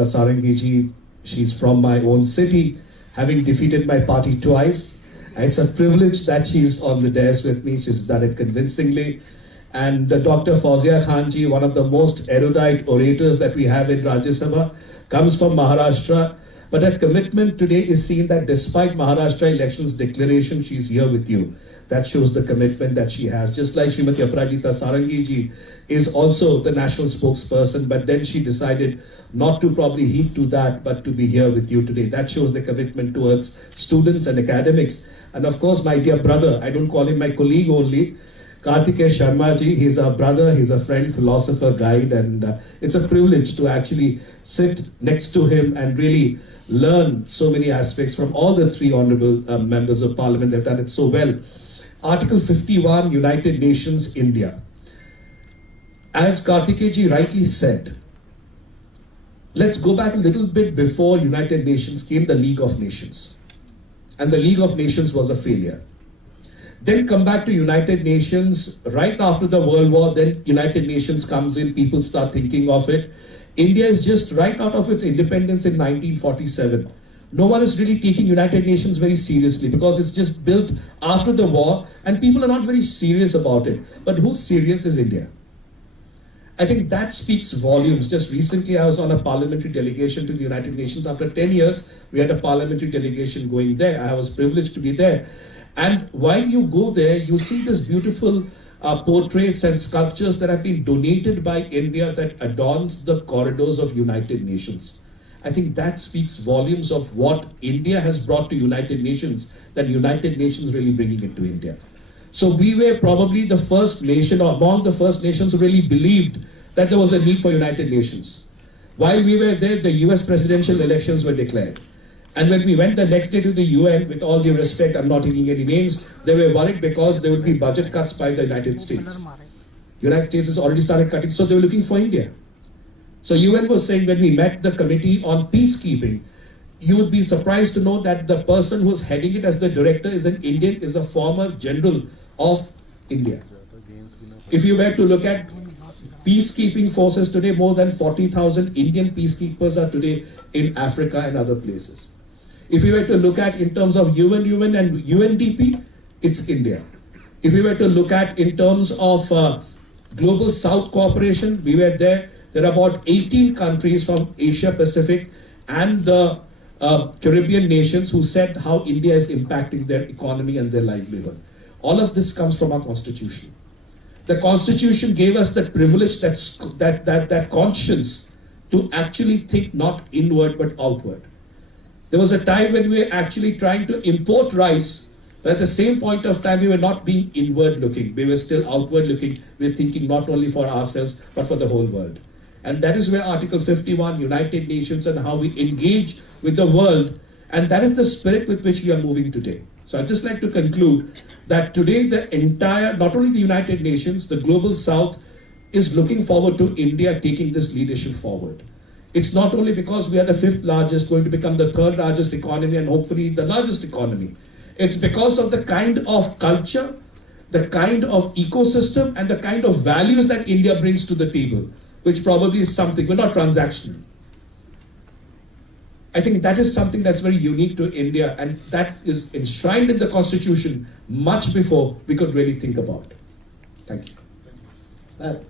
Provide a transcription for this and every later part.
Sarangi ji, she's from my own city, having defeated my party twice. It's a privilege that she's on the dais with me. She's done it convincingly. And Dr. Fauzia Khan ji, one of the most erudite orators that we have in Rajyasabha, comes from Maharashtra. But her commitment today is seen that despite Maharashtra elections declaration, she's here with you. That shows the commitment that she has. Just like Srimati Aparajita Sarangi ji is also the national spokesperson, but then she decided not to probably heed to that, but to be here with you today. That shows the commitment towards students and academics. And of course, my dear brother, I don't call him my colleague only, Kartikey Sharma ji, he's a brother, he's a friend, philosopher, guide, and it's a privilege to actually sit next to him and really learn so many aspects from all the three honorable members of parliament. They've done it so well. Article 51, United Nations, India. As Kartikey ji rightly said, let's go back a little bit before United Nations came the League of Nations. And the League of Nations was a failure. Then come back to United Nations, right after the World War, then United Nations comes in, people start thinking of it. India is just right out of its independence in 1947. No one is really taking United Nations very seriously because it's just built after the war and people are not very serious about it. But who's serious is India. I think that speaks volumes. Just recently, I was on a parliamentary delegation to the United Nations. After 10 years, we had a parliamentary delegation going there. I was privileged to be there. And while you go there, you see this beautiful portraits and sculptures that have been donated by India that adorns the corridors of United Nations. I think that speaks volumes of what India has brought to United Nations, that United Nations really bringing it to India. So we were probably the first nation, or among the first nations who really believed that there was a need for United Nations. While we were there, the US presidential elections were declared. And when we went the next day to the UN, with all due respect, I'm not taking any names, they were worried because there would be budget cuts by the United States. United States has already started cutting, so they were looking for India. So UN was saying when we met the Committee on Peacekeeping, you would be surprised to know that the person who's heading it as the director is an Indian, is a former general of India. If you were to look at peacekeeping forces today, more than 40,000 Indian peacekeepers are today in Africa and other places. If you were to look at in terms of UN and UNDP, it's India. If you were to look at in terms of Global South Cooperation, we were there. There are about 18 countries from Asia Pacific and the Caribbean nations who said how India is impacting their economy and their livelihood. All of this comes from our constitution. The constitution gave us that privilege, that conscience to actually think not inward but outward. There was a time when we were actually trying to import rice, but at the same point of time we were not being inward looking. We were still outward looking. We were thinking not only for ourselves but for the whole world. And that is where Article 51, United Nations, and how we engage with the world, and that is the spirit with which we are moving today. So I'd just like to conclude that today the entire, not only the United Nations, the Global South is looking forward to India taking this leadership forward. It's not only because we are the 5th largest, going to become the 3rd largest economy and hopefully the largest economy. It's because of the kind of culture, the kind of ecosystem, and the kind of values that India brings to the table, which probably is something, we're not transactional. I think that is something that's very unique to India, and that is enshrined in the Constitution much before we could really think about it. Thank you.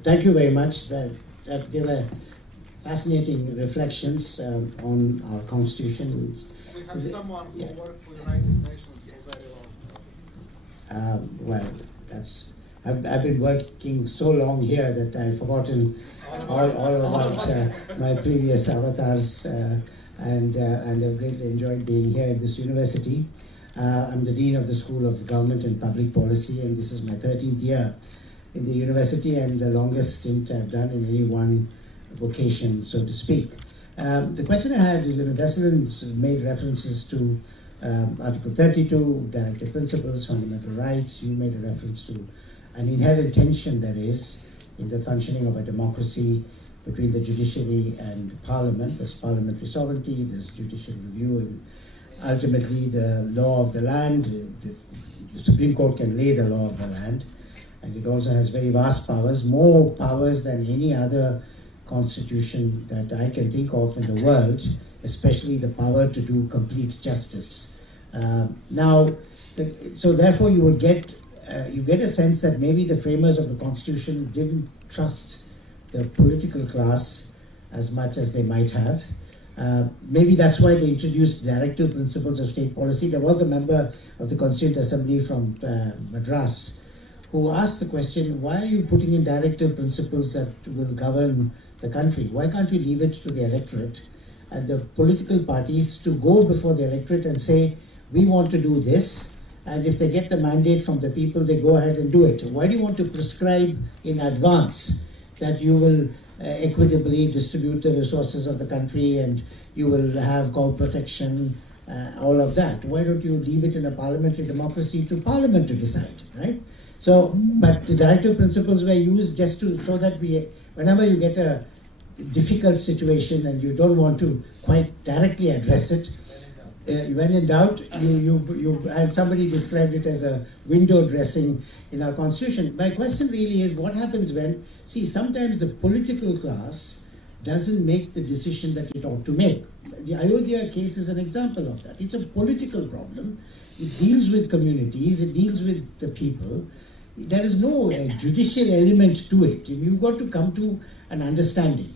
Thank you very much. There were fascinating reflections on our Constitution. We have someone who worked for the United Nations for very long. Well, I've been working so long here that I've forgotten all about my previous avatars. And I've greatly enjoyed being here at this university. I'm the Dean of the School of Government and Public Policy, and this is my 13th year in the university and the longest stint I've done in any one vocation, so to speak. The question I had is, President made references to Article 32, Directive Principles, Fundamental Rights. You made a reference to an inherent tension there is in the functioning of a democracy between the judiciary and parliament. There's parliamentary sovereignty, there's judicial review, and ultimately the law of the land. The Supreme Court can lay the law of the land, and it also has very vast powers, more powers than any other constitution that I can think of in the world, especially the power to do complete justice. So therefore you would get a sense that maybe the framers of the constitution didn't trust the political class as much as they might have. Maybe that's why they introduced directive principles of state policy. There was a member of the Constituent Assembly from Madras who asked the question, why are you putting in directive principles that will govern the country? Why can't you leave it to the electorate and the political parties to go before the electorate and say, we want to do this, and if they get the mandate from the people, they go ahead and do it. Why do you want to prescribe in advance that you will equitably distribute the resources of the country and you will have cow protection, all of that? Why don't you leave it in a parliamentary democracy to Parliament to decide, right? So, but the directive principles were used just so that whenever you get a difficult situation and you don't want to quite directly address it, when in doubt, and somebody described it as a window dressing in our constitution. My question really is, what happens when, sometimes the political class doesn't make the decision that it ought to make. The Ayodhya case is an example of that. It's a political problem. It deals with communities, it deals with the people. There is no judicial element to it. You've got to come to an understanding.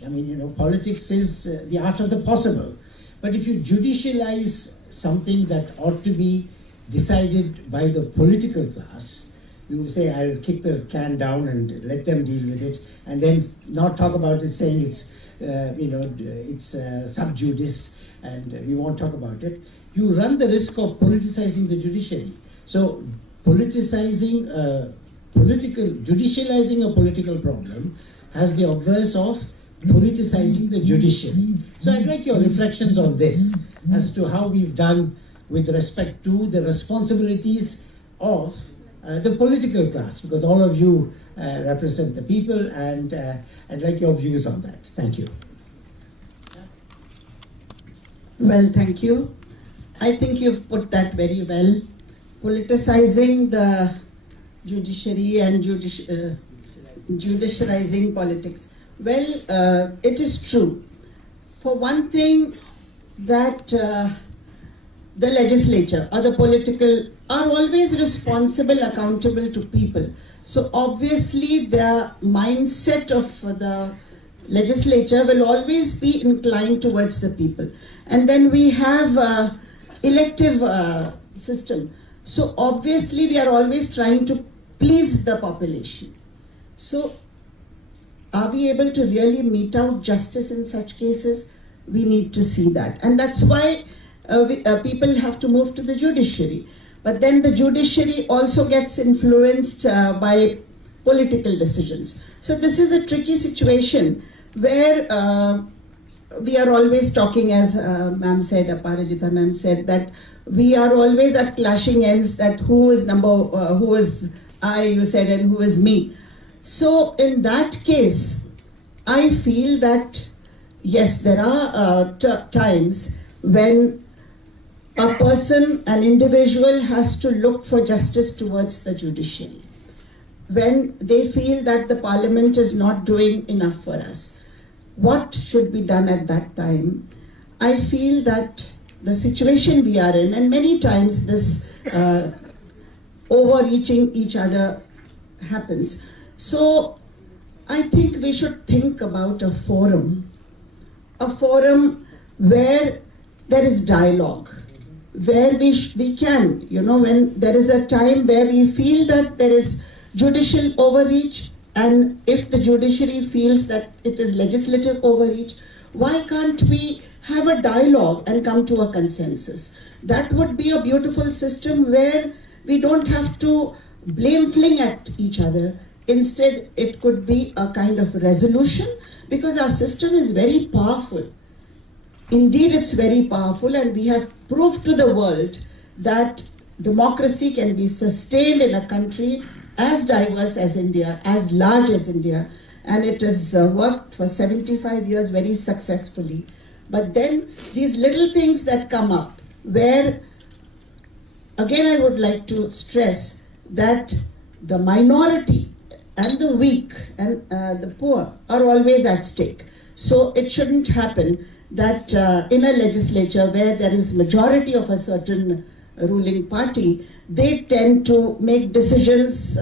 Politics is the art of the possible. But if you judicialize something that ought to be decided by the political class, you say, I'll kick the can down and let them deal with it, and then not talk about it, saying it's, it's sub judice and we won't talk about it. You run the risk of politicizing the judiciary. So judicializing a political problem has the obverse of politicizing the judiciary. So I'd like your reflections on this as to how we've done with respect to the responsibilities of the political class, because all of you represent the people, and I'd like your views on that. Thank you. Well, thank you. I think you've put that very well. Politicizing the judiciary and judicializing politics. Well, it is true. For one thing, that the legislature or the political are always responsible, accountable to people. So obviously the mindset of the legislature will always be inclined towards the people. And then we have elective system. So obviously we are always trying to please the population. So are we able to really mete out justice in such cases? We need to see that. And that's why people have to move to the judiciary. But then the judiciary also gets influenced by political decisions. So this is a tricky situation where we are always talking, as ma'am said, Aparajita ma'am said, that we are always at clashing ends, that who is who is I, you said, and who is me. So in that case, I feel that yes, there are times when a person, an individual has to look for justice towards the judiciary. When they feel that the parliament is not doing enough for us, what should be done at that time? I feel that the situation we are in, and many times this overreaching each other happens. So I think we should think about a forum where there is dialogue, where we can, when there is a time where we feel that there is judicial overreach, and if the judiciary feels that it is legislative overreach, why can't we have a dialogue and come to a consensus? That would be a beautiful system where we don't have to blame fling at each other. Instead, it could be a kind of resolution, because our system is very powerful. Indeed, it's very powerful, and we have proved to the world that democracy can be sustained in a country as diverse as India, as large as India, and it has worked for 75 years very successfully. But then these little things that come up, where, again, I would like to stress that the minority and the weak and the poor are always at stake. So it shouldn't happen that in a legislature where there is majority of a certain ruling party, they tend to make decisions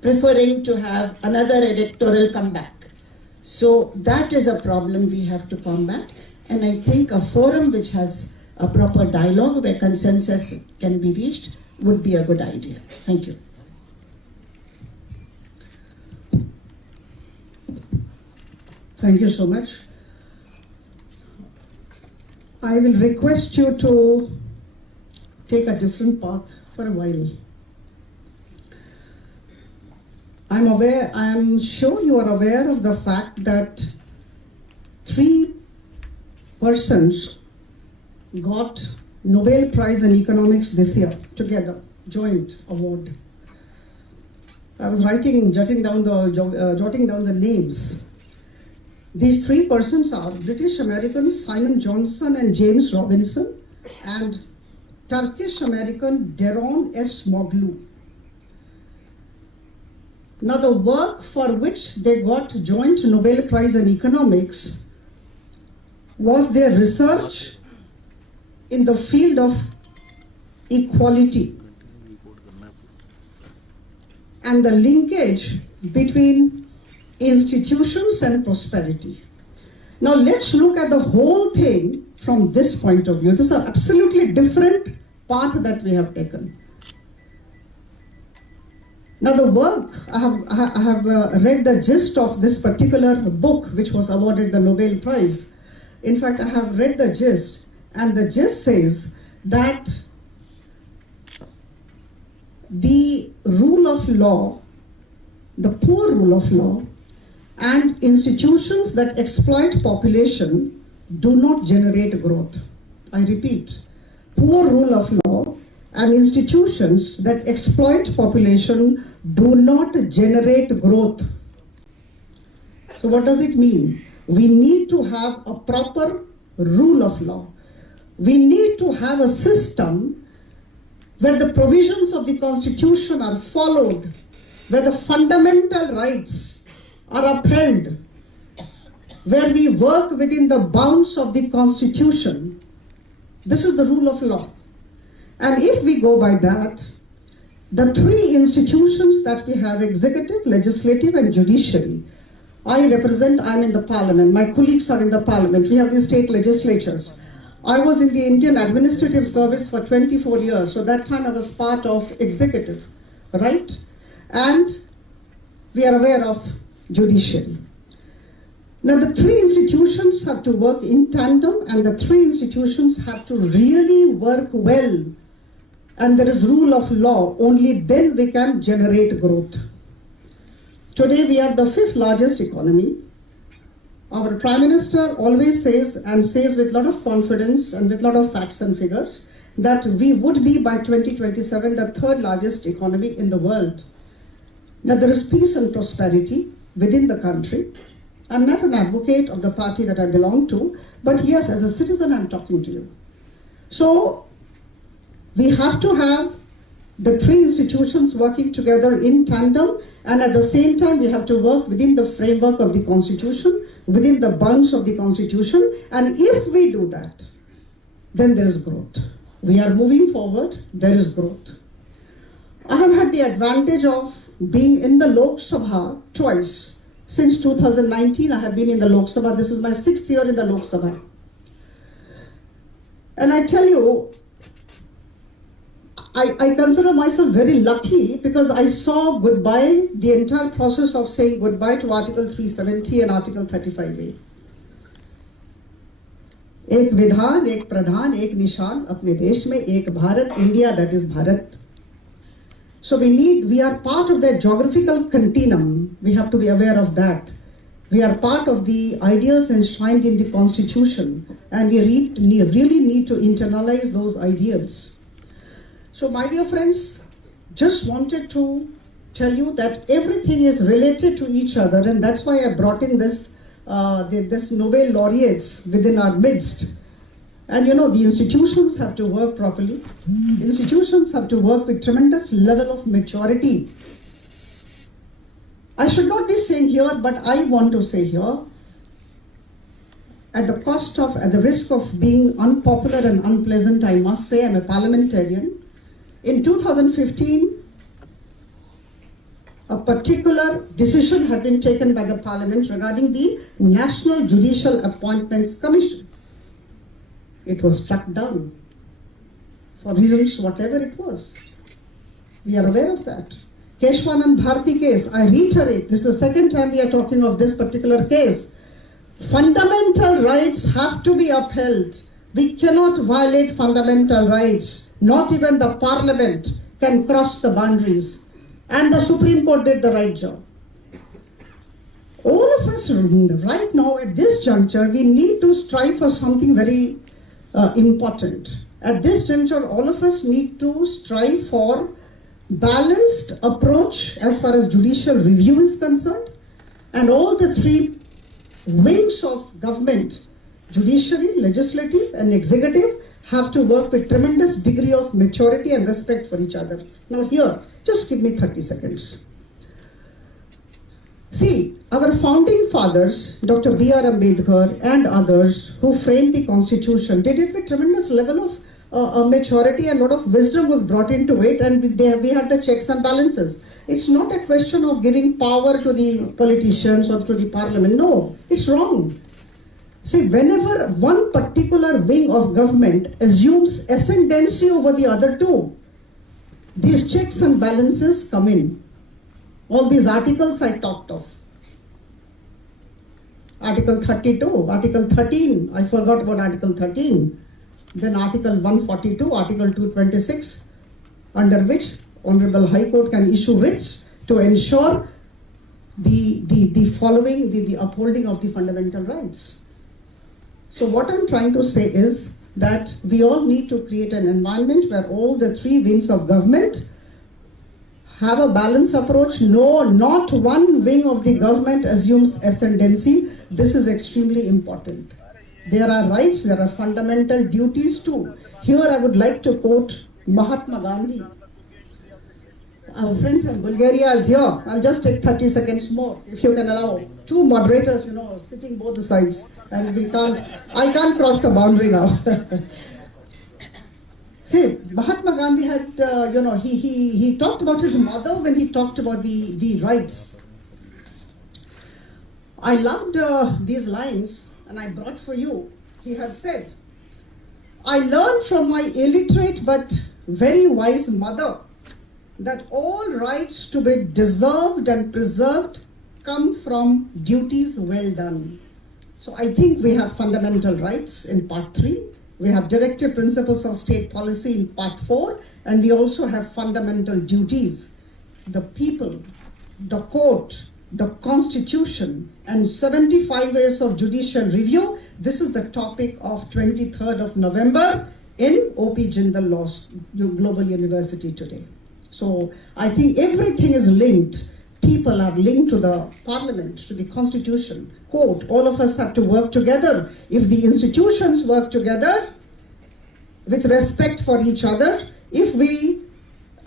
preferring to have another electoral comeback. So that is a problem we have to combat, and I think a forum which has a proper dialogue where consensus can be reached would be a good idea. Thank you. Thank you so much. I will request you to take a different path for a while. I'm sure you are aware of the fact that 3 persons got Nobel Prize in Economics this year together, joint award. I was jotting down the names. These 3 persons are British American Simon Johnson and James Robinson, and Turkish American Deron S. Moglu. Now, the work for which they got joint Nobel Prize in Economics was their research in the field of equality and the linkage between institutions and prosperity. Now, let's look at the whole thing from this point of view. This is an absolutely different path that we have taken. Now, the work, I have read the gist of this particular book which was awarded the Nobel Prize. In fact, I have read the gist, and the gist says that the rule of law, the poor rule of law, and institutions that exploit population do not generate growth. I repeat, poor rule of law and institutions that exploit population do not generate growth. So what does it mean? We need to have a proper rule of law. We need to have a system where the provisions of the Constitution are followed, where the fundamental rights are upheld, where we work within the bounds of the Constitution. This is the rule of law. And if we go by that, the 3 institutions that we have, executive, legislative, and judiciary. I'm in the parliament, my colleagues are in the parliament, we have the state legislatures. I was in the Indian Administrative Service for 24 years, so that time I was part of executive, right? And we are aware of judiciary. Now, the 3 institutions have to work in tandem, and the 3 institutions have to really work well. And there is rule of law. Only then we can generate growth. Today we are the 5th largest economy. Our Prime Minister always says, and says with a lot of confidence and with a lot of facts and figures, that we would be by 2027 the 3rd largest economy in the world. Now, there is peace and prosperity within the country. I'm not an advocate of the party that I belong to, but yes, as a citizen, I'm talking to you. So, we have to have the 3 institutions working together in tandem, and at the same time, we have to work within the framework of the Constitution, within the bounds of the Constitution, and if we do that, then there is growth. We are moving forward, there is growth. I have had the advantage of being in the Lok Sabha twice. Since 2019, I have been in the Lok Sabha. This is my 6th year in the Lok Sabha. And I tell you, I consider myself very lucky because I saw goodbye, the entire process of saying goodbye to Article 370 and Article 35A. एक विधान, एक प्रधान, एक निशान अपने देश में, एक Bharat, India, that is Bharat. So we are part of the geographical continuum. We have to be aware of that. We are part of the ideas enshrined in the Constitution, and we really need to internalize those ideals. So my dear friends, just wanted to tell you that everything is related to each other, and that's why I brought in this Nobel laureates within our midst. And you know, the institutions have to work properly. Institutions have to work with tremendous level of maturity. I should not be saying here, but I want to say here, at the risk of being unpopular and unpleasant, I must say I'm a parliamentarian. In 2015, a particular decision had been taken by the Parliament regarding the National Judicial Appointments Commission. It was struck down for reasons whatever it was. We are aware of that. Keshwanand Bharti case, I reiterate, this is the second time we are talking of this particular case. Fundamental rights have to be upheld. We cannot violate fundamental rights. Not even the Parliament can cross the boundaries. And the Supreme Court did the right job. All of us right now at this juncture, we need to strive for something very important. At this juncture, all of us need to strive for balanced approach as far as judicial review is concerned, and all the three wings of government, judiciary, legislative and executive, have to work with tremendous degree of maturity and respect for each other. Now here, just give me 30 seconds. See, our founding fathers, Dr. B.R. Ambedkar and others who framed the constitution, did it with tremendous level of maturity, and a lot of wisdom was brought into it, and we had the checks and balances. It's not a question of giving power to the politicians or to the parliament. No, it's wrong. See, whenever one particular wing of government assumes ascendancy over the other two, these checks and balances come in. All these articles I talked of. Article 32, Article 13, I forgot about Article 13. Then Article 142, Article 226, under which Honorable High Court can issue writs to ensure the following, the upholding of the fundamental rights. So what I'm trying to say is that we all need to create an environment where all the three wings of government have a balanced approach. No, not one wing of the government assumes ascendancy. This is extremely important. There are rights, there are fundamental duties too. Here I would like to quote Mahatma Gandhi. Our friend from Bulgaria is here. I'll just take 30 seconds more, if you can allow. Two moderators, sitting both the sides. And I can't cross the boundary now. See, Mahatma Gandhi had, he talked about his mother when he talked about the rights. I loved these lines, and I brought for you. He had said, I learned from my illiterate but very wise mother that all rights to be deserved and preserved come from duties well done. So I think we have fundamental rights in part 3. We have directive principles of state policy in part 4, and we also have fundamental duties. The people, the court, the constitution, and 75 years of judicial review. This is the topic of 23rd of November in O.P. Jindal Law Global University today. So I think everything is linked. People are linked to the parliament, to the constitution, court. All of us have to work together. If the institutions work together with respect for each other, if we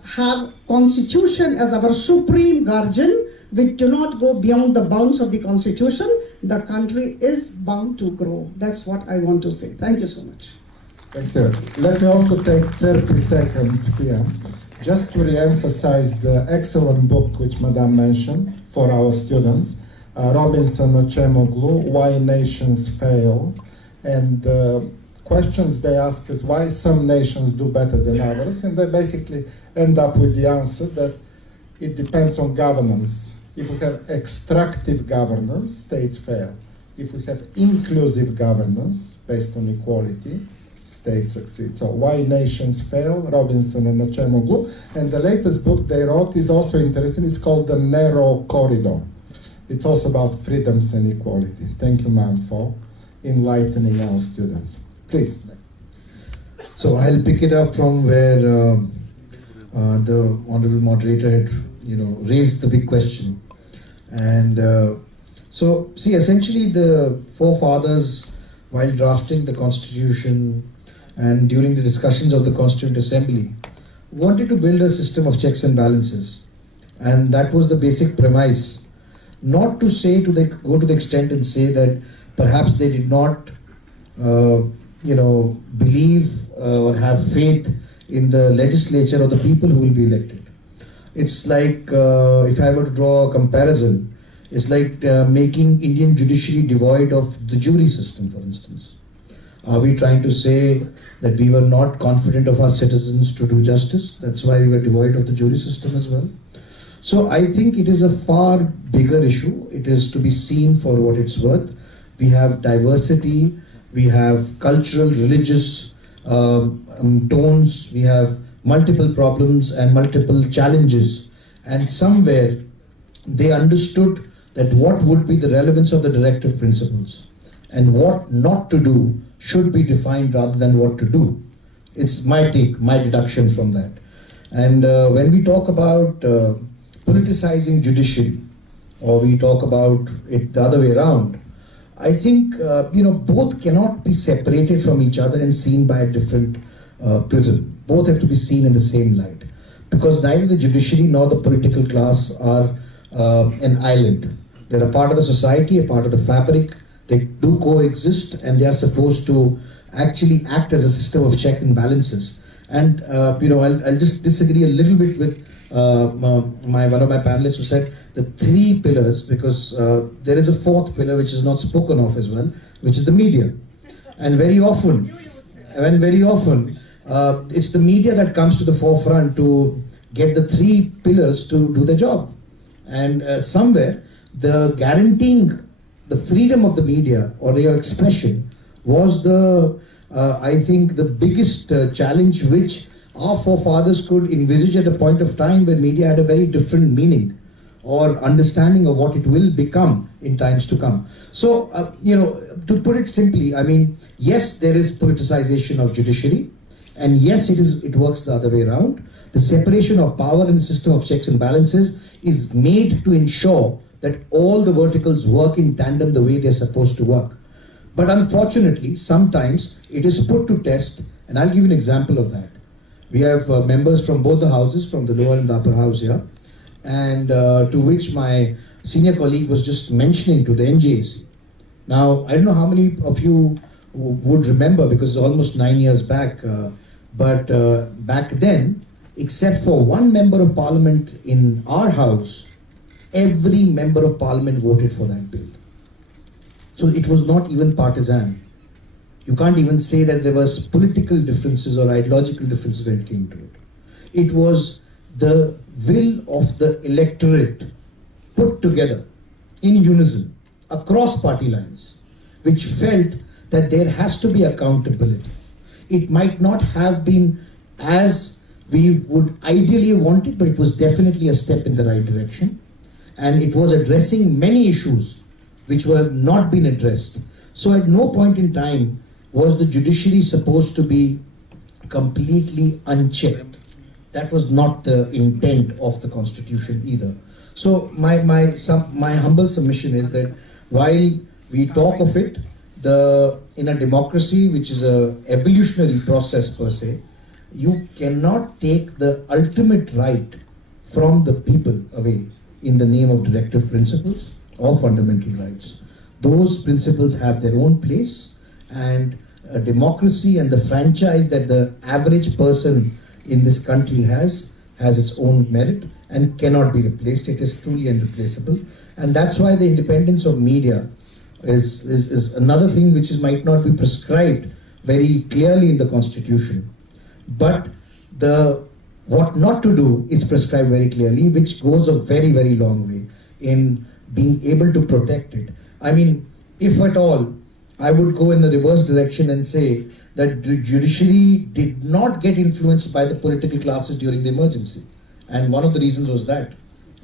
have constitution as our supreme guardian, we do not go beyond the bounds of the constitution, the country is bound to grow. That's what I want to say. Thank you so much. Thank you. Let me also take 30 seconds here, just to re-emphasize the excellent book which Madame mentioned for our students, Robinson Ochemoglu, Why Nations Fail. And questions they ask is why some nations do better than others, and they basically end up with the answer that it depends on governance. If we have extractive governance, states fail. If we have inclusive governance based on equality, states succeed. So why nations fail, Robinson and Ochemoglu. And the latest book they wrote is also interesting. It's called The Narrow Corridor. It's also about freedoms and equality. Thank you, ma'am, for enlightening our students. Please. So I'll pick it up from where the honorable moderator had, raised the big question. And so, see, essentially the forefathers, while drafting the Constitution and during the discussions of the Constituent Assembly, wanted to build a system of checks and balances. And that was the basic premise. Not to say go to the extent and say that perhaps they did not believe or have faith in the legislature or the people who will be elected. It's like, if I were to draw a comparison, it's like making Indian judiciary devoid of the jury system, for instance. Are we trying to say that we were not confident of our citizens to do justice? That's why we were devoid of the jury system as well. So I think it is a far bigger issue. It is to be seen for what it's worth. We have diversity, we have cultural, religious tones, we have multiple problems and multiple challenges. And somewhere they understood that what would be the relevance of the directive principles and what not to do should be defined rather than what to do. It's my take, my deduction from that. And when we talk about politicizing judiciary, or we talk about it the other way around, I think both cannot be separated from each other and seen by a different prism. Both have to be seen in the same light, because neither the judiciary nor the political class are an island. They're a part of the society, a part of the fabric. They do coexist, and they are supposed to actually act as a system of check and balances. And I'll just disagree a little bit with one of my panelists who said the three pillars, because there is a fourth pillar which is not spoken of as well, which is the media. And very often, it's the media that comes to the forefront to get the three pillars to do the job. And somewhere, the guaranteeing the freedom of the media or your expression was I think, the biggest challenge which our forefathers could envisage at a point of time when media had a very different meaning or understanding of what it will become in times to come. So, to put it simply, I mean, yes, there is politicization of judiciary, and yes, it works the other way around. The separation of power in the system of checks and balances is made to ensure that all the verticals work in tandem the way they're supposed to work. But unfortunately, sometimes it is put to test, and I'll give you an example of that. We have members from both the houses, from the lower and the upper house here, and to which my senior colleague was just mentioning to the NJAC. Now, I don't know how many of you would remember, because it's almost 9 years back, but back then, except for one member of parliament in our house, every member of parliament voted for that bill. So it was not even partisan. You can't even say that there was political differences or ideological differences when it came to it. It was the will of the electorate put together in unison across party lines, which felt that there has to be accountability. It might not have been as we would ideally want it, but it was definitely a step in the right direction. And it was addressing many issues which were not being addressed. So at no point in time was the judiciary supposed to be completely unchecked. That was not the intent of the Constitution either. So my humble submission is that while we talk of it, in a democracy, which is an evolutionary process per se, you cannot take the ultimate right from the people away in the name of directive principles or fundamental rights. Those principles have their own place, and a democracy and the franchise that the average person in this country has its own merit and cannot be replaced. It is truly irreplaceable. And that's why the independence of media is another thing which might not be prescribed very clearly in the Constitution. But what not to do is prescribed very clearly, which goes a very, very long way in being able to protect it. I mean, if at all, I would go in the reverse direction and say that the judiciary did not get influenced by the political classes during the emergency. And one of the reasons was that,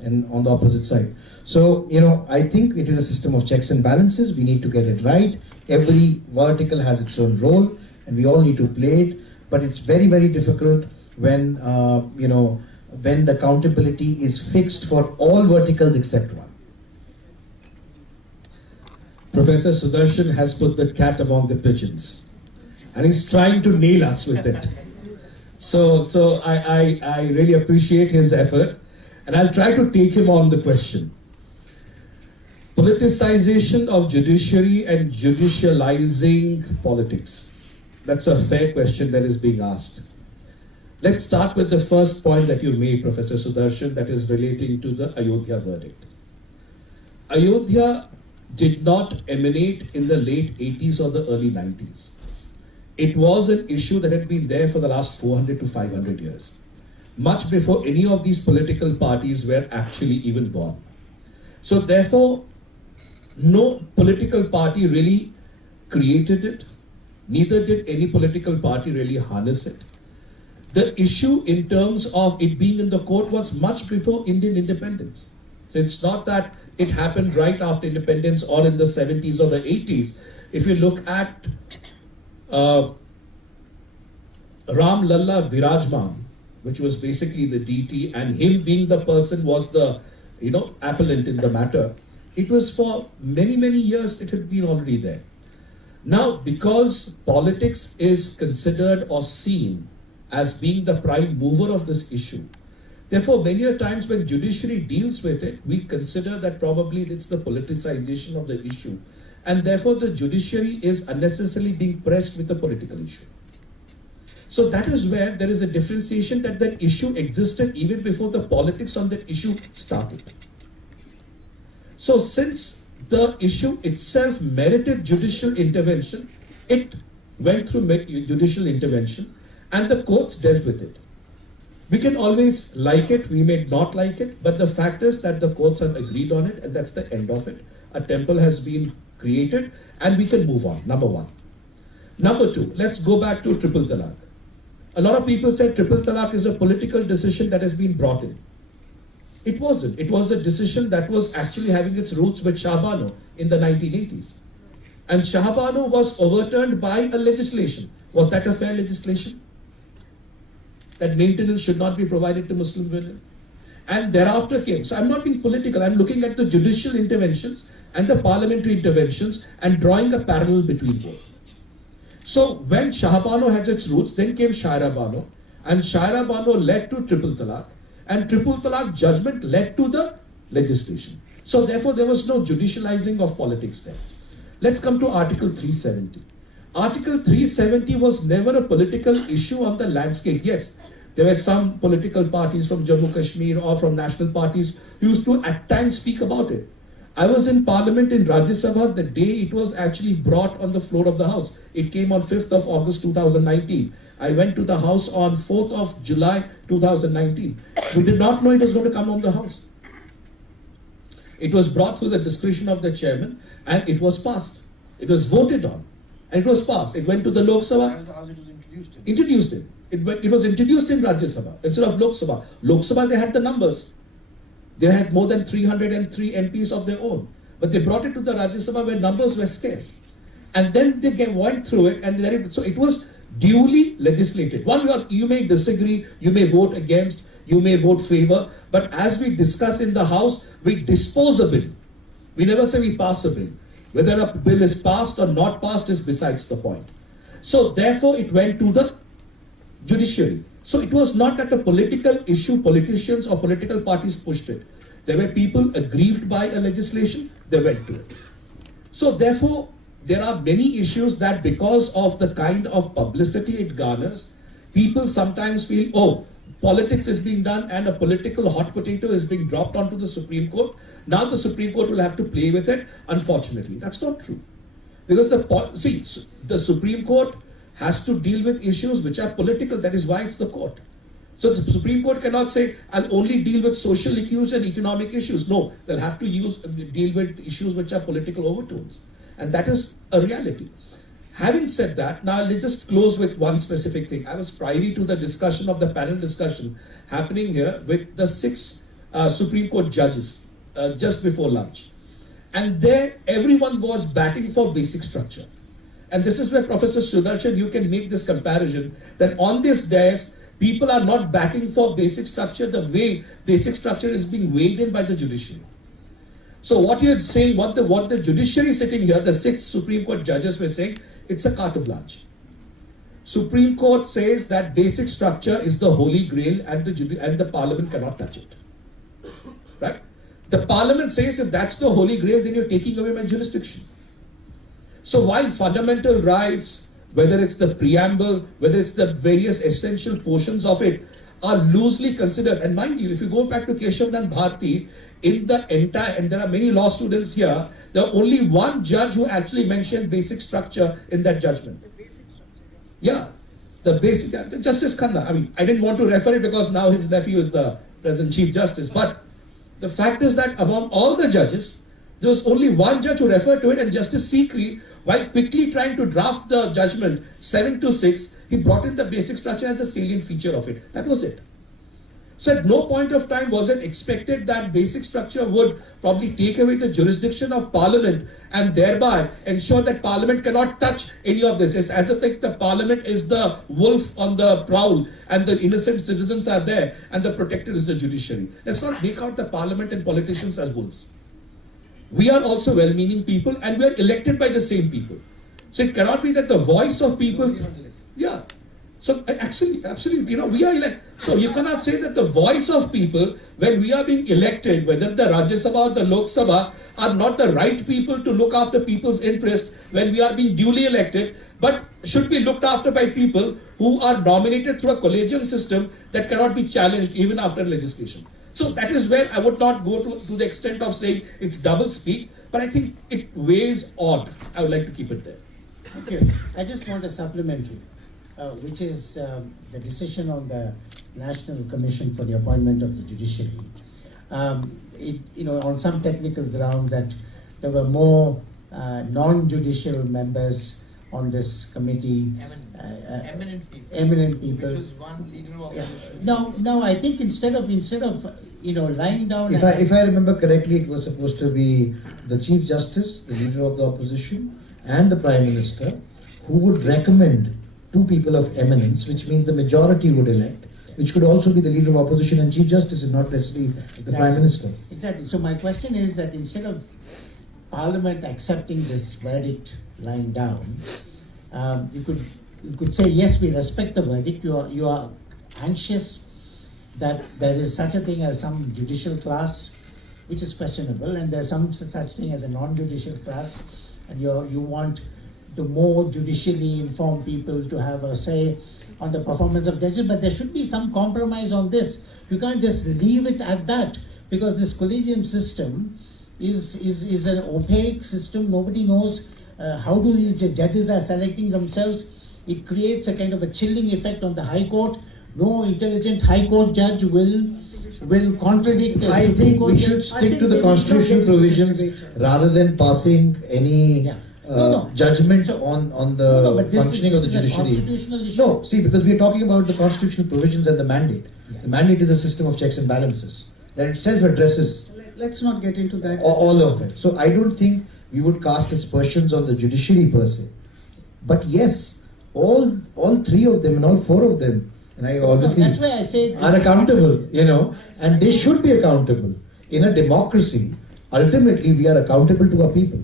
and on the opposite side. So, I think it is a system of checks and balances. We need to get it right. Every vertical has its own role, and we all need to play it. But it's very, very difficult when, when the accountability is fixed for all verticals except one. Professor Sudarshan has put the cat among the pigeons, and he's trying to nail us with it. So I really appreciate his effort, and I'll try to take him on the question. Politicization of judiciary and judicializing politics. That's a fair question that is being asked. Let's start with the first point that you made, Professor Sudarshan, that is relating to the Ayodhya verdict. Ayodhya did not emanate in the late 80s or the early 90s. It was an issue that had been there for the last 400 to 500 years, much before any of these political parties were actually even born. So therefore, no political party really created it, neither did any political party really harness it. The issue in terms of it being in the court was much before Indian independence. So it's not that it happened right after independence or in the 70s or the 80s. If you look at Ram Lalla Virajman, which was basically the deity, and him being the person was the appellant in the matter, it was for many, many years it had been already there. Now, because politics is considered or seen as being the prime mover of this issue, therefore many a times when judiciary deals with it, we consider that probably it's the politicization of the issue, and therefore the judiciary is unnecessarily being pressed with the political issue. So that is where there is a differentiation that that issue existed even before the politics on that issue started. So since the issue itself merited judicial intervention, it went through judicial intervention and the courts dealt with it. We can always like it, we may not like it, but the fact is that the courts have agreed on it and that's the end of it. A temple has been created and we can move on, number one. Number two, let's go back to triple talaq. A lot of people said triple talaq is a political decision that has been brought in. It wasn't. It was a decision that was actually having its roots with Shah Bano in the 1980s. And Shah Bano was overturned by a legislation. Was that a fair legislation? That maintenance should not be provided to Muslim women. And thereafter came, so I'm not being political, I'm looking at the judicial interventions and the parliamentary interventions and drawing a parallel between both. So when Shah Bano has its roots, then came Shaira Bano, and Shaira Bano led to triple talaq, and triple talaq judgment led to the legislation. So therefore there was no judicializing of politics there. Let's come to Article 370. Article 370 was never a political issue on the landscape. Yes, there were some political parties from Jammu Kashmir or from national parties who used to at times speak about it. I was in Parliament in Rajyasabha the day it was actually brought on the floor of the House. It came on 5th of August 2019. I went to the House on 4th of July 2019. We did not know it was going to come on the House. It was brought through the discretion of the chairman and it was passed. It was voted on and it was passed. It went to the Lok Sabha. It was introduced in. Introduced in. It was introduced in Rajya Sabha instead of Lok Sabha. Lok Sabha, they had the numbers. They had more than 303 MPs of their own. But they brought it to the Rajya Sabha where numbers were scarce. And then they went through it and then so it was duly legislated. One, you may disagree, you may vote against, you may vote favor, but as we discuss in the House, we dispose a bill. We never say we pass a bill. Whether a bill is passed or not passed is besides the point. So therefore it went to the judiciary. So it was not that a political issue, politicians or political parties pushed it. There were people aggrieved by a legislation, they went to it. So therefore, there are many issues that because of the kind of publicity it garners, people sometimes feel, oh, politics is being done and a political hot potato is being dropped onto the Supreme Court. Now the Supreme Court will have to play with it. Unfortunately, that's not true. Because the Supreme Court has to deal with issues which are political. That is why it's the court. So the Supreme Court cannot say, I'll only deal with social issues and economic issues. No, they'll have to deal with issues which are political overtones. And that is a reality. Having said that, now let's just close with one specific thing. I was privy to the discussion of the panel discussion happening here with the 6 Supreme Court judges just before lunch. And there, everyone was batting for basic structure. And this is where Professor Sudarshan, you can make this comparison that on this dais, people are not batting for basic structure the way basic structure is being weighed in by the judiciary. So what you're saying, what the judiciary sitting here, the 6 Supreme Court judges were saying, it's a carte blanche. Supreme Court says that basic structure is the holy grail and the parliament cannot touch it. Right? The parliament says if that's the holy grail, then you're taking away my jurisdiction. So while fundamental rights, whether it's the preamble, whether it's the various essential portions of it, are loosely considered, and mind you, if you go back to Keshav and Bharti, in the entire, and there are many law students here, there are only one judge who actually mentioned basic structure in that judgment. The basic structure. Yeah, the basic, Justice Khanna. I mean, I didn't want to refer it because now his nephew is the present Chief Justice, but the fact is that among all the judges, there was only one judge who referred to it, and Justice Sikri, while quickly trying to draft the judgment 7-6, he brought in the basic structure as a salient feature of it. That was it. So at no point of time was it expected that basic structure would probably take away the jurisdiction of Parliament and thereby ensure that Parliament cannot touch any of this. It's as if the Parliament is the wolf on the prowl and the innocent citizens are there and the protector is the judiciary. Let's not make out the Parliament and politicians as wolves. We are also well-meaning people and we are elected by the same people. So it cannot be that the voice of people... Yeah. So absolutely, you know, we are elected. So you cannot say that the voice of people, when we are being elected, whether the Rajyasabha or the Lok Sabha, are not the right people to look after people's interests when we are being duly elected, but should be looked after by people who are nominated through a collegium system that cannot be challenged even after legislation. So that is where I would not go to the extent of saying it's double speak, but I think it weighs odd. I would like to keep it there. Okay, I just want a supplementary. Which is the decision on the National Commission for the Appointment of the Judiciary. On some technical ground that there were more non-judicial members on this committee. Eminent people. Eminent people. Which was one leader of opposition. No, I think instead of lying down. If I remember correctly, it was supposed to be the Chief Justice, the leader of the opposition, and the Prime Minister, who would recommend two people of eminence, which means the majority would elect, which could also be the leader of opposition and Chief Justice and not necessarily the Prime Minister. Exactly. So my question is that instead of Parliament accepting this verdict lying down, you could say, yes, we respect the verdict. You are anxious that there is such a thing as some judicial class, which is questionable, and there's some such thing as a non-judicial class, and you want the more judicially informed people to have a say on the performance of judges, but there should be some compromise on this. You can't just leave it at that, because this collegium system is an opaque system. Nobody knows how these judges are selecting themselves. It creates a kind of a chilling effect on the High Court. No intelligent High Court judge will contradict. I think we should stick to the constitutional provisions rather than passing any judgment on the functioning of the judiciary. No, see, because we are talking about the constitutional provisions and the mandate. Yeah. The mandate is a system of checks and balances that itself addresses. Let's not get into that. All of it. So I don't think we would cast aspersions on the judiciary per se. But yes, all three of them and all four of them, and I obviously that's why I say are accountable, and they should be accountable. In a democracy, ultimately we are accountable to our people,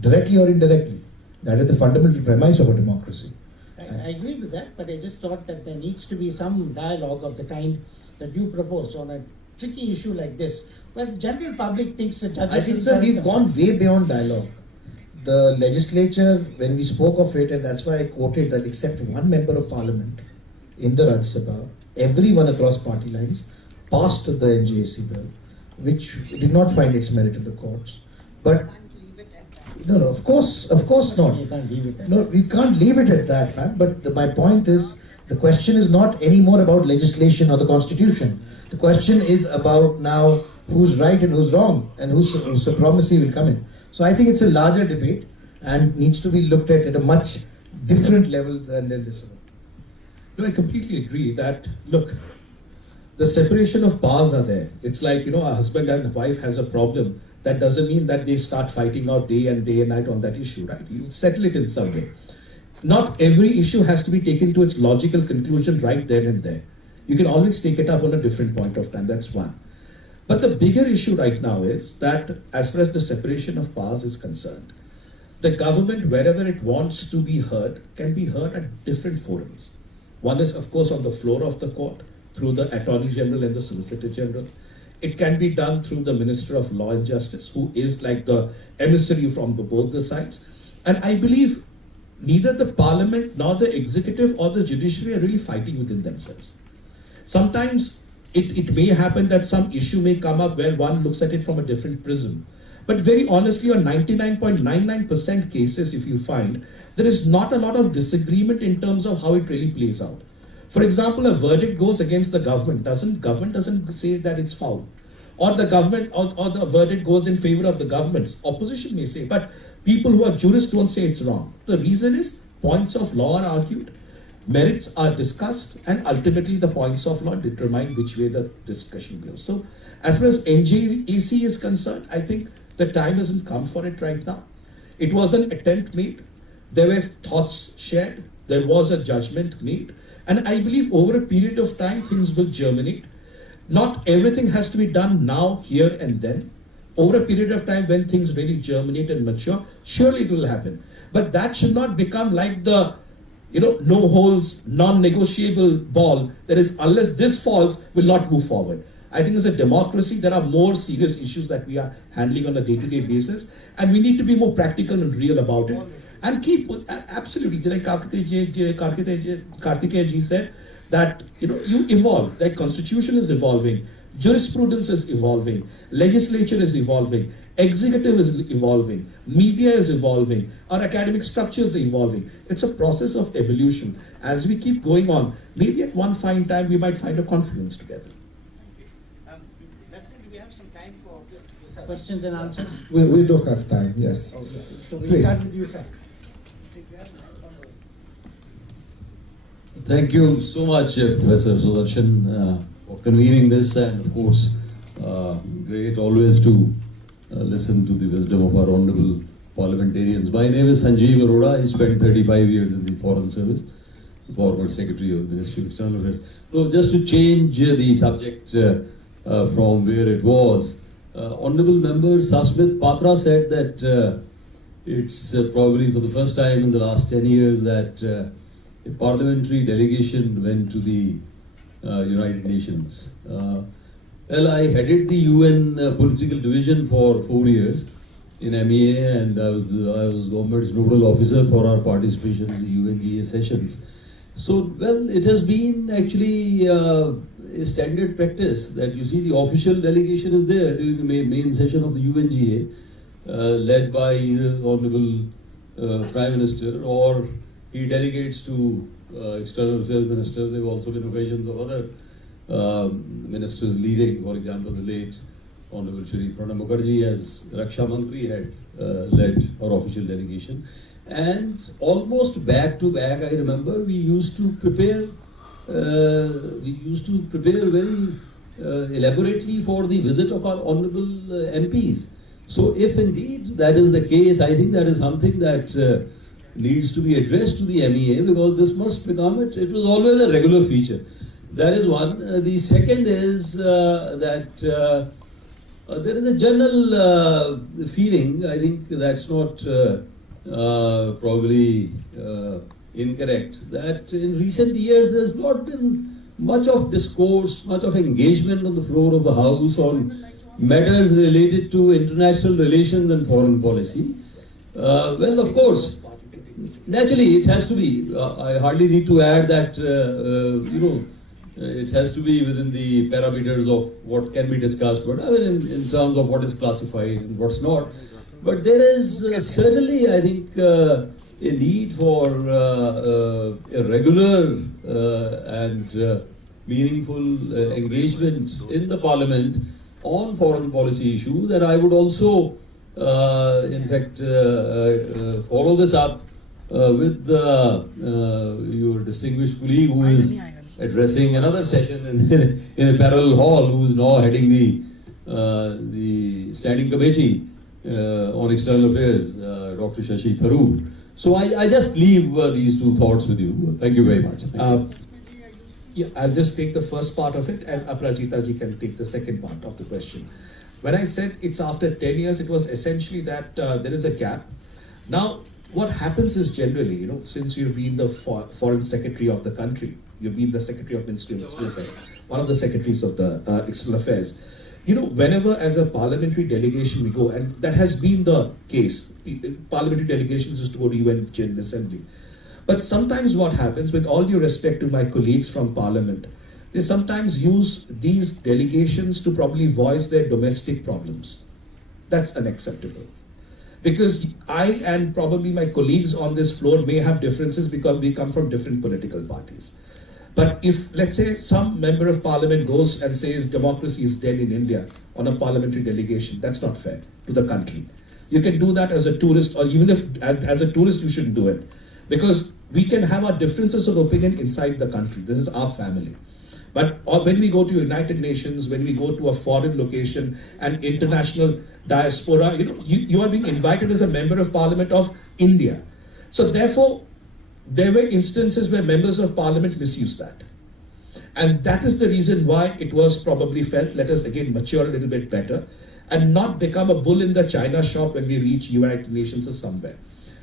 directly or indirectly. That is the fundamental premise of a democracy. I agree with that, but I just thought that there needs to be some dialogue of the kind that you propose on a tricky issue like this, where the general public thinks that judges... I think, sir, we've gone way beyond dialogue. The legislature, when we spoke of it, and that's why I quoted that except one member of parliament in the Rajyasabha, everyone across party lines passed the NJAC bill, which did not find its merit in the courts. But no, of course not. You can't leave it at no, we can't leave it at that, man. But my point is, the question is not anymore about legislation or the constitution. The question is about now who's right and who's wrong, and whose supremacy will come in. So I think it's a larger debate and needs to be looked at a much different level than this one. No, I completely agree that, look, the separation of powers are there. It's like, a husband and a wife has a problem. That doesn't mean that they start fighting out day and night on that issue, right? You settle it in some way. Not every issue has to be taken to its logical conclusion right then and there. You can always take it up on a different point of time, that's one. But the bigger issue right now is that as far as the separation of powers is concerned, the government, wherever it wants to be heard, can be heard at different forums. One is, of course, on the floor of the court, through the Attorney General and the Solicitor General. it can be done through the Minister of Law and Justice, who is like the emissary from both the sides. And I believe neither the Parliament nor the Executive or the Judiciary are really fighting within themselves. Sometimes it may happen that some issue may come up where one looks at it from a different prism. But very honestly, on 99.99% cases, if you find, there is not a lot of disagreement in terms of how it really plays out. For example, a verdict goes against the government. Government doesn't say that it's foul. Or the government, or the verdict goes in favor of the government. Opposition may say, but people who are jurists don't say it's wrong. The reason is points of law are argued, merits are discussed, and ultimately the points of law determine which way the discussion goes. So as far as NJAC is concerned, I think the time hasn't come for it right now. It was an attempt made. There were thoughts shared. There was a judgment made. And I believe over a period of time, things will germinate. Not everything has to be done now, here and then. Over a period of time when things really germinate and mature, surely it will happen. But that should not become like the, no holes, non-negotiable ball that if unless this falls, will not move forward. I think as a democracy, there are more serious issues that we are handling on a day-to-day basis. And we need to be more practical and real about it. And keep, absolutely, like Kartikey ji said, that you evolve, like constitution is evolving, jurisprudence is evolving, legislature is evolving, executive is evolving, media is evolving, our academic structures are evolving. It's a process of evolution. As we keep going on, maybe at one fine time we might find a confluence together. Leslie, do we have some time for questions and answers? We do have time, yes. Okay. So we'll Please. start with you, sir. Thank you so much, Professor Sudarshan, for convening this, and of course, great always to listen to the wisdom of our honorable parliamentarians. My name is Sanjeev Arora. I spent 35 years in the Foreign Service, former Secretary of the Ministry of External Affairs. So just to change the subject from where it was, Honorable Member Sasmit Patra said that it's probably for the first time in the last 10 years that a parliamentary delegation went to the United Nations. Well, I headed the UN political division for 4 years in MEA, and I was government's nodal officer for our participation in the UNGA sessions. So, well, it has been actually a standard practice that you see the official delegation is there during the main session of the UNGA, led by either Honorable Prime Minister, or he delegates to External Affairs Minister. There have also been occasions of other ministers leading, for example, the late Honorable Shri Pranab Mukherjee as Raksha Mantri had led our official delegation. And almost back to back, I remember we used to prepare very elaborately for the visit of our honorable MPs. So if indeed that is the case, I think that is something that needs to be addressed to the MEA, because this must become it. It was always a regular feature. That is one. The second is that there is a general feeling, I think that's not probably incorrect, that in recent years there's not been much of discourse, much of engagement on the floor of the House on matters related to international relations and foreign policy. Well, of course, naturally it has to be. I hardly need to add that, it has to be within the parameters of what can be discussed, but I mean in terms of what is classified and what's not. But there is certainly, I think, a need for a regular and meaningful engagement in the Parliament on foreign policy issues. And I would also, in fact, follow this up with your distinguished colleague who is addressing another session in a parallel hall, who is now heading the Standing Committee on External Affairs, Dr. Shashi Tharoor. So I just leave these two thoughts with you. Thank you very much. Yeah, I'll just take the first part of it, and Aparajita ji can take the second part of the question. When I said it's after 10 years, it was essentially that there is a gap. Now, what happens is generally, since you've been the foreign secretary of the country, you've been the secretary of Ministry of External Affairs, one of the secretaries of the External Affairs, you know, whenever as a parliamentary delegation we go, and that has been the case, parliamentary delegations used to go to UN General Assembly. But sometimes what happens, with all due respect to my colleagues from Parliament, they sometimes use these delegations to probably voice their domestic problems. That's unacceptable. Because I and probably my colleagues on this floor may have differences because we come from different political parties. But if, let's say, some member of parliament goes and says democracy is dead in India on a parliamentary delegation, that's not fair to the country. You can do that as a tourist, or even if as a tourist you shouldn't do it. Because we can have our differences of opinion inside the country. This is our family. But when we go to United Nations, when we go to a foreign location, an international diaspora, you know, you are being invited as a member of parliament of India. So therefore, there were instances where members of parliament misused that. And that is the reason why it was probably felt, let us again mature a little bit better and not become a bull in the China shop when we reach United Nations or somewhere.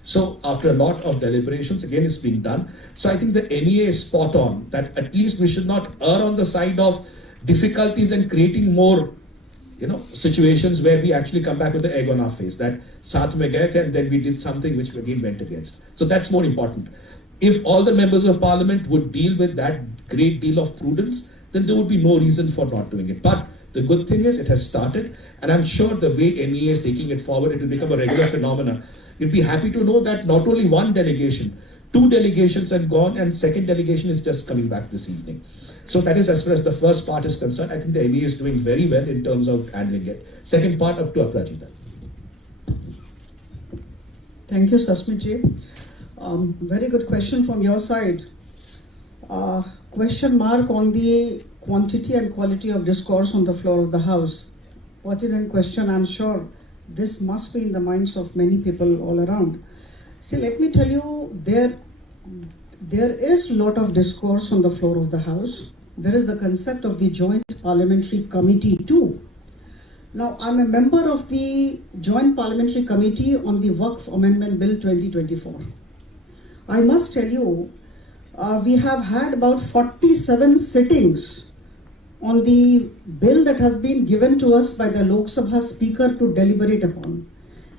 So after a lot of deliberations, again it's being done. So I think the MEA is spot on that at least we should not err on the side of difficulties and creating more, you know, situations where we actually come back with the egg on our face, that saath mein gaye the and then we did something which we again went against. So that's more important. If all the members of parliament would deal with that great deal of prudence, then there would be no reason for not doing it. But the good thing is it has started, and I'm sure the way MEA is taking it forward, it will become a regular phenomenon. You'll be happy to know that not only one delegation, 2 delegations have gone, and second delegation is just coming back this evening. So that is as far as the first part is concerned. I think the MEA is doing very well in terms of handling it. Second part, up to Aprajita. Thank you, Sasmit ji. Very good question from your side. Question mark on the quantity and quality of discourse on the floor of the House. Pertinent question, I'm sure. This must be in the minds of many people all around. See, let me tell you, there is a lot of discourse on the floor of the House. There is the concept of the Joint Parliamentary Committee too. Now, I'm a member of the Joint Parliamentary Committee on the Waqf Amendment Bill 2024. I must tell you, we have had about 47 sittings on the bill that has been given to us by the Lok Sabha Speaker to deliberate upon.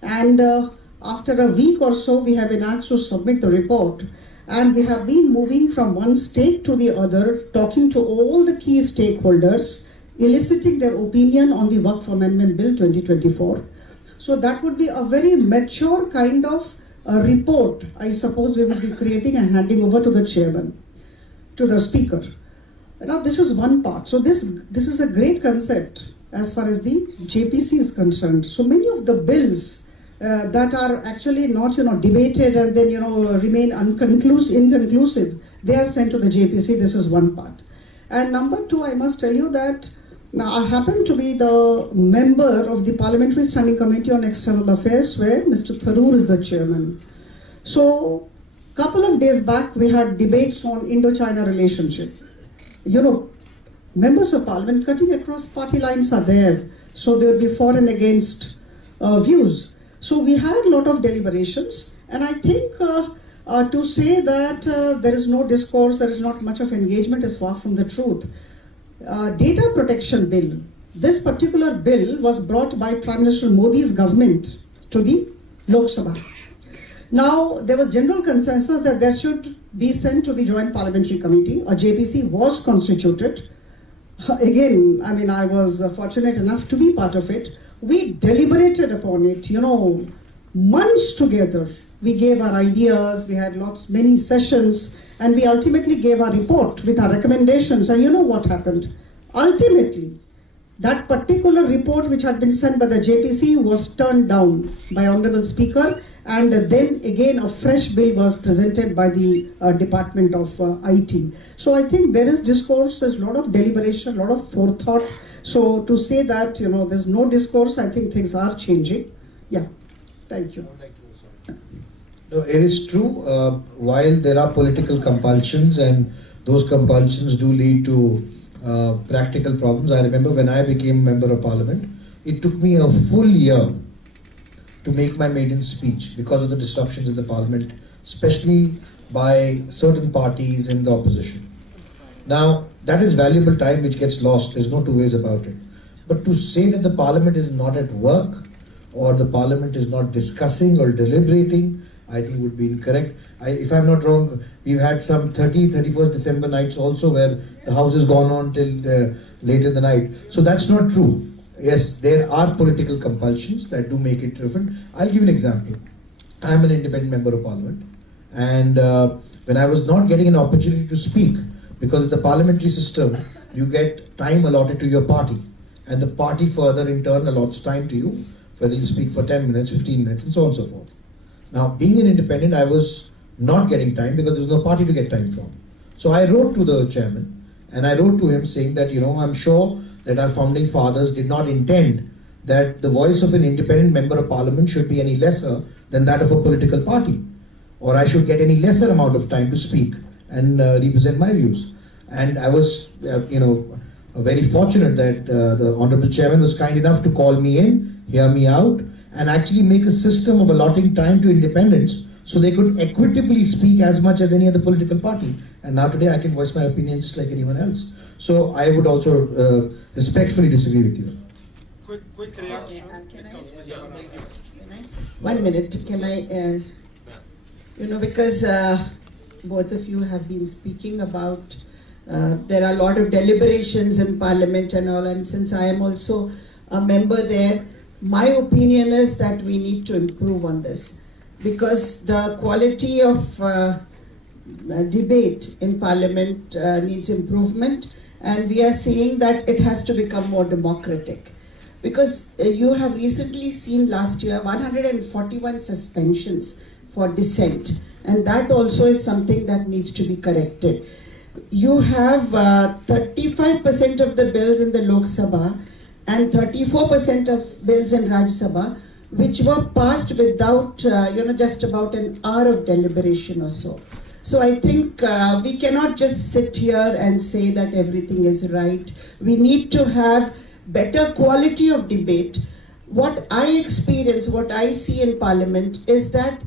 And after a week or so, we have been asked to submit the report. And we have been moving from one state to the other, talking to all the key stakeholders, eliciting their opinion on the Waqf Amendment Bill 2024. So that would be a very mature kind of report, I suppose we will be creating and handing over to the chairman, to the speaker. Now this is one part. So this is a great concept as far as the JPC is concerned. So many of the bills that are actually not debated and then remain inconclusive, they are sent to the JPC. This is one part. And number 2, I must tell you that now I happen to be the member of the Parliamentary Standing Committee on External Affairs, where Mr. Tharoor is the chairman. So couple of days back we had debates on Indo-China relationship. Members of Parliament cutting across party lines are there, so there will be for and against views. So we had a lot of deliberations, and I think to say that there is no discourse, there is not much of engagement is far from the truth. Data protection bill. This particular bill was brought by Prime Minister Modi's government to the Lok Sabha. Now, there was general consensus that that should be sent to the Joint Parliamentary Committee. A JPC was constituted. Again, I was fortunate enough to be part of it. We deliberated upon it, months together. We gave our ideas, we had many sessions, and we ultimately gave our report with our recommendations. And you know what happened? Ultimately, that particular report which had been sent by the JPC was turned down by Honorable Speaker, and then again a fresh bill was presented by the Department of IT. So I think there is discourse, there's a lot of deliberation, a lot of forethought. So to say that, there's no discourse, I think things are changing. Yeah, thank you. No, it is true, while there are political compulsions and those compulsions do lead to practical problems. I remember when I became Member of Parliament, it took me a full year to make my maiden speech because of the disruptions in the Parliament, especially by certain parties in the opposition. Now, that is valuable time which gets lost, there's no two ways about it. But to say that the parliament is not at work or the parliament is not discussing or deliberating, I think would be incorrect. If I'm not wrong, we've had some 31st December nights also where the house has gone on till late in the night. So that's not true. Yes, there are political compulsions that do make it different. I'll give an example. I'm an independent member of parliament, and when I was not getting an opportunity to speak, because in the parliamentary system, you get time allotted to your party, and the party further in turn allots time to you, whether you speak for 10 minutes, 15 minutes, and so on and so forth. Now, being an independent, I was not getting time because there was no party to get time from. So I wrote to the chairman, and I wrote to him saying that, I'm sure that our founding fathers did not intend that the voice of an independent member of parliament should be any lesser than that of a political party, or I should get any lesser amount of time to speak and represent my views. And I was, very fortunate that the Honorable Chairman was kind enough to call me in, hear me out, and actually make a system of allotting time to independents so they could equitably speak as much as any other political party. And now today I can voice my opinions just like anyone else. So I would also respectfully disagree with you. Quick reaction. 1 minute, can I, because both of you have been speaking about there are a lot of deliberations in Parliament and all, and since I am also a member there, my opinion is that we need to improve on this, because the quality of debate in Parliament needs improvement, and we are seeing that it has to become more democratic. Because you have recently seen last year 141 suspensions for dissent, and that also is something that needs to be corrected. You have 35% of the bills in the Lok Sabha and 34% of bills in Rajyasabha which were passed without, just about an hour of deliberation or so. So I think we cannot just sit here and say that everything is right. We need to have better quality of debate. What I experience, what I see in Parliament is that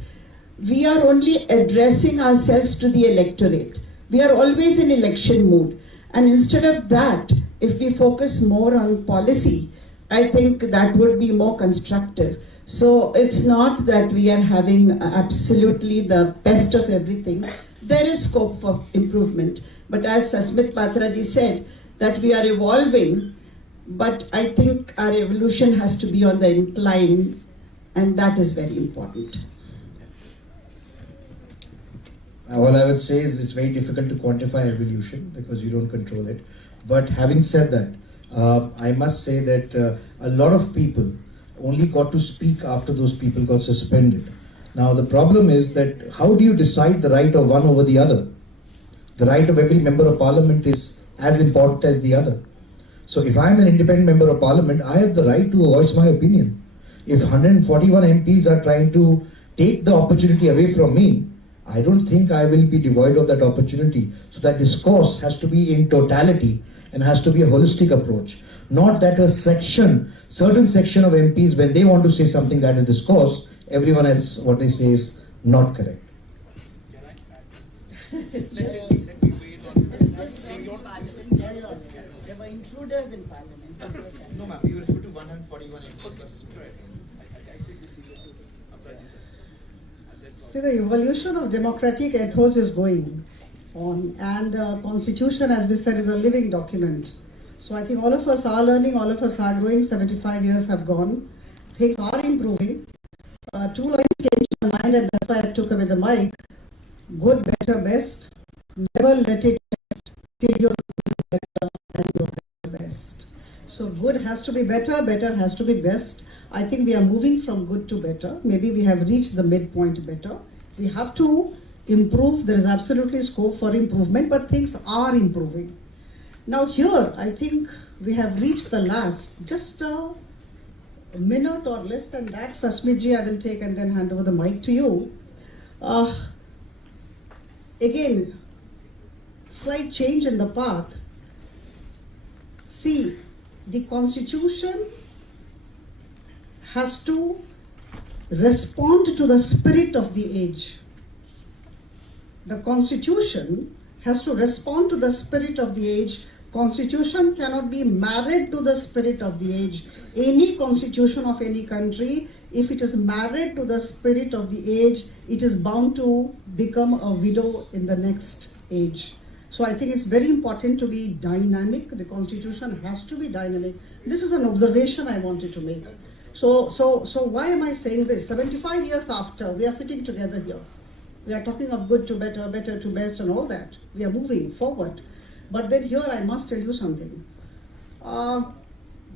we are only addressing ourselves to the electorate. We are always in election mood. And instead of that, if we focus more on policy, I think that would be more constructive. So it's not that we are having absolutely the best of everything. There is scope for improvement. But as Sasmit Patraji said, that we are evolving, but I think our evolution has to be on the incline, and that is very important. All I would say is it's very difficult to quantify evolution because you don't control it. But having said that, I must say that a lot of people only got to speak after those people got suspended. Now the problem is that how do you decide the right of one over the other? The right of every member of parliament is as important as the other. So if I'm an independent member of parliament, I have the right to voice my opinion. If 141 MPs are trying to take the opportunity away from me, I don't think I will be devoid of that opportunity. So that discourse has to be in totality and has to be a holistic approach. Not that a certain section of MPs, when they want to say something that is discourse, everyone else, what they say is not correct. Let me wait on this. There were intruders in Parliament. No, ma'am, you refer to 141 MPs. See, the evolution of democratic ethos is going on, and constitution, as we said, is a living document. So I think all of us are learning, all of us are growing. 75 years have gone. Things are improving. Two lines came to my mind, and that's why I took away the mic. Good, better, best. Never let it rest till you're better and you're best. So good has to be better, better has to be best. I think we are moving from good to better. Maybe we have reached the midpoint better. We have to improve. There is absolutely scope for improvement, but things are improving. Now here, I think we have reached the last, just a minute or less than that. Sasmitji, I will take and then hand over the mic to you. Again, slight change in the path. See, the constitution has to respond to the spirit of the age. The constitution has to respond to the spirit of the age. Constitution cannot be married to the spirit of the age. Any constitution of any country, if it is married to the spirit of the age, it is bound to become a widow in the next age. So I think it's very important to be dynamic. The constitution has to be dynamic. This is an observation I wanted to make. So why am I saying this? 75 years after, we are sitting together here. We are talking of good to better, better to best and all that. We are moving forward. But then here I must tell you something.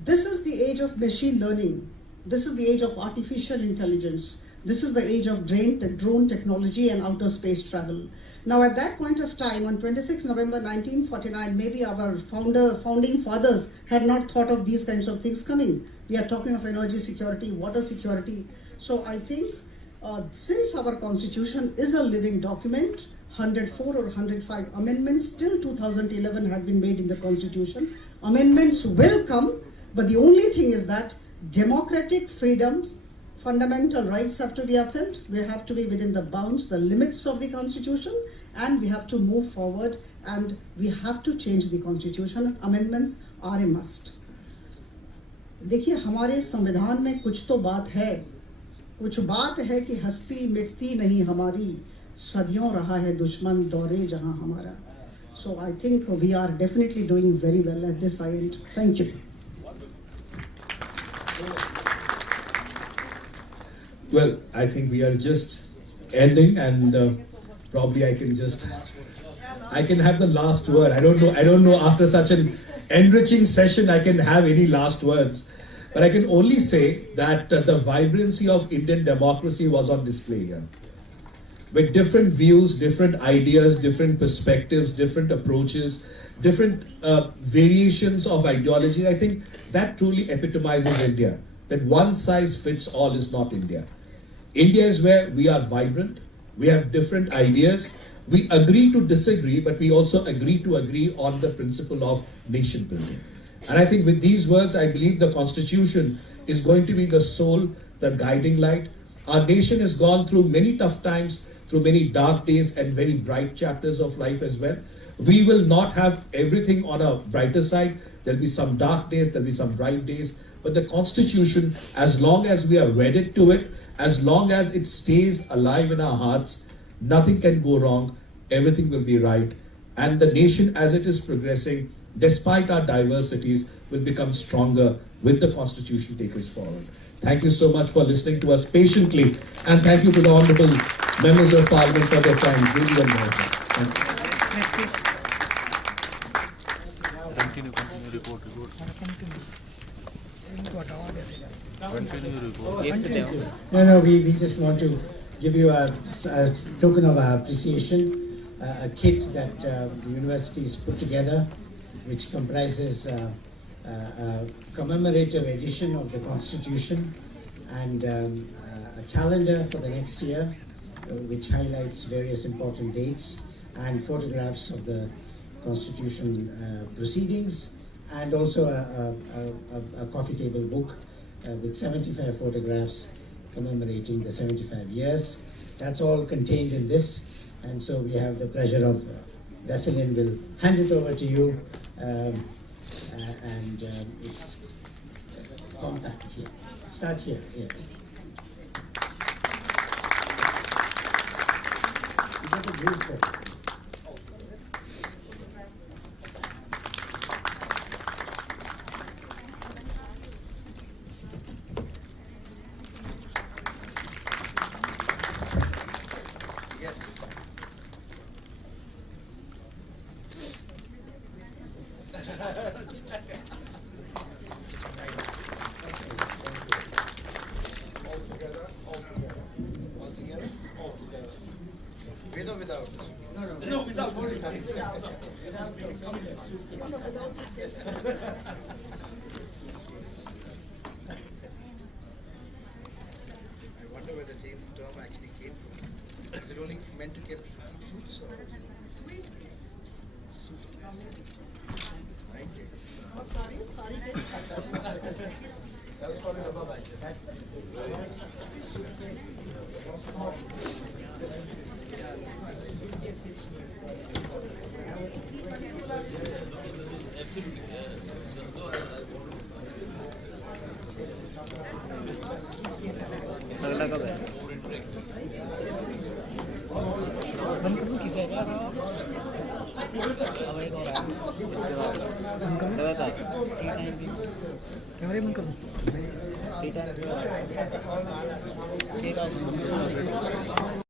This is the age of machine learning. This is the age of artificial intelligence. This is the age of drone technology and outer space travel. Now at that point of time, on 26 November 1949, maybe our founding fathers had not thought of these kinds of things coming. We are talking of energy security, water security. So I think since our constitution is a living document, 104 or 105 amendments till 2011 had been made in the constitution. Amendments will come, but the only thing is that democratic freedoms, fundamental rights have to be upheld. We have to be within the bounds, the limits of the constitution, and we have to move forward, and we have to change the constitution. Amendments are a must. देखिए हमारे संविधान में कुछ तो बात है कि हस्ती मिटती नहीं हमारी, सदियों रहा है दुश्मन दौरे जहां हमारा. So I think we are definitely doing very well at this end. Thank you. Well, I think we are just ending, and probably I can have the last word. I don't know after such an enriching session I can have any last words. But I can only say that the vibrancy of Indian democracy was on display here. With different views, different ideas, different perspectives, different approaches, different variations of ideology. I think that truly epitomizes India. That one size fits all is not India. India is where we are vibrant, we have different ideas, we agree to disagree, but we also agree to agree on the principle of nation building. And I think with these words, I believe the Constitution is going to be the soul, the guiding light. Our nation has gone through many tough times, through many dark days and very bright chapters of life as well. We will not have everything on a brighter side. There'll be some dark days, there'll be some bright days. But the Constitution, as long as we are wedded to it, as long as it stays alive in our hearts, nothing can go wrong, everything will be right. And the nation, as it is progressing, despite our diversities, will become stronger with the Constitution take us forward. Thank you so much for listening to us patiently, and thank you to the Honourable Members of Parliament for their time. Really amazing. Thank you. Continue report. No, we just want to give you a token of our appreciation, a kit that the university has put together, which comprises a commemorative edition of the Constitution and a calendar for the next year, which highlights various important dates and photographs of the Constitution proceedings, and also a coffee table book with 75 photographs commemorating the 75 years. That's all contained in this, and so we have the pleasure of Vaseline will hand it over to you, and it's compact here. Start here. Yeah. You get a blue pen. कैमरे बंद करो ठीक है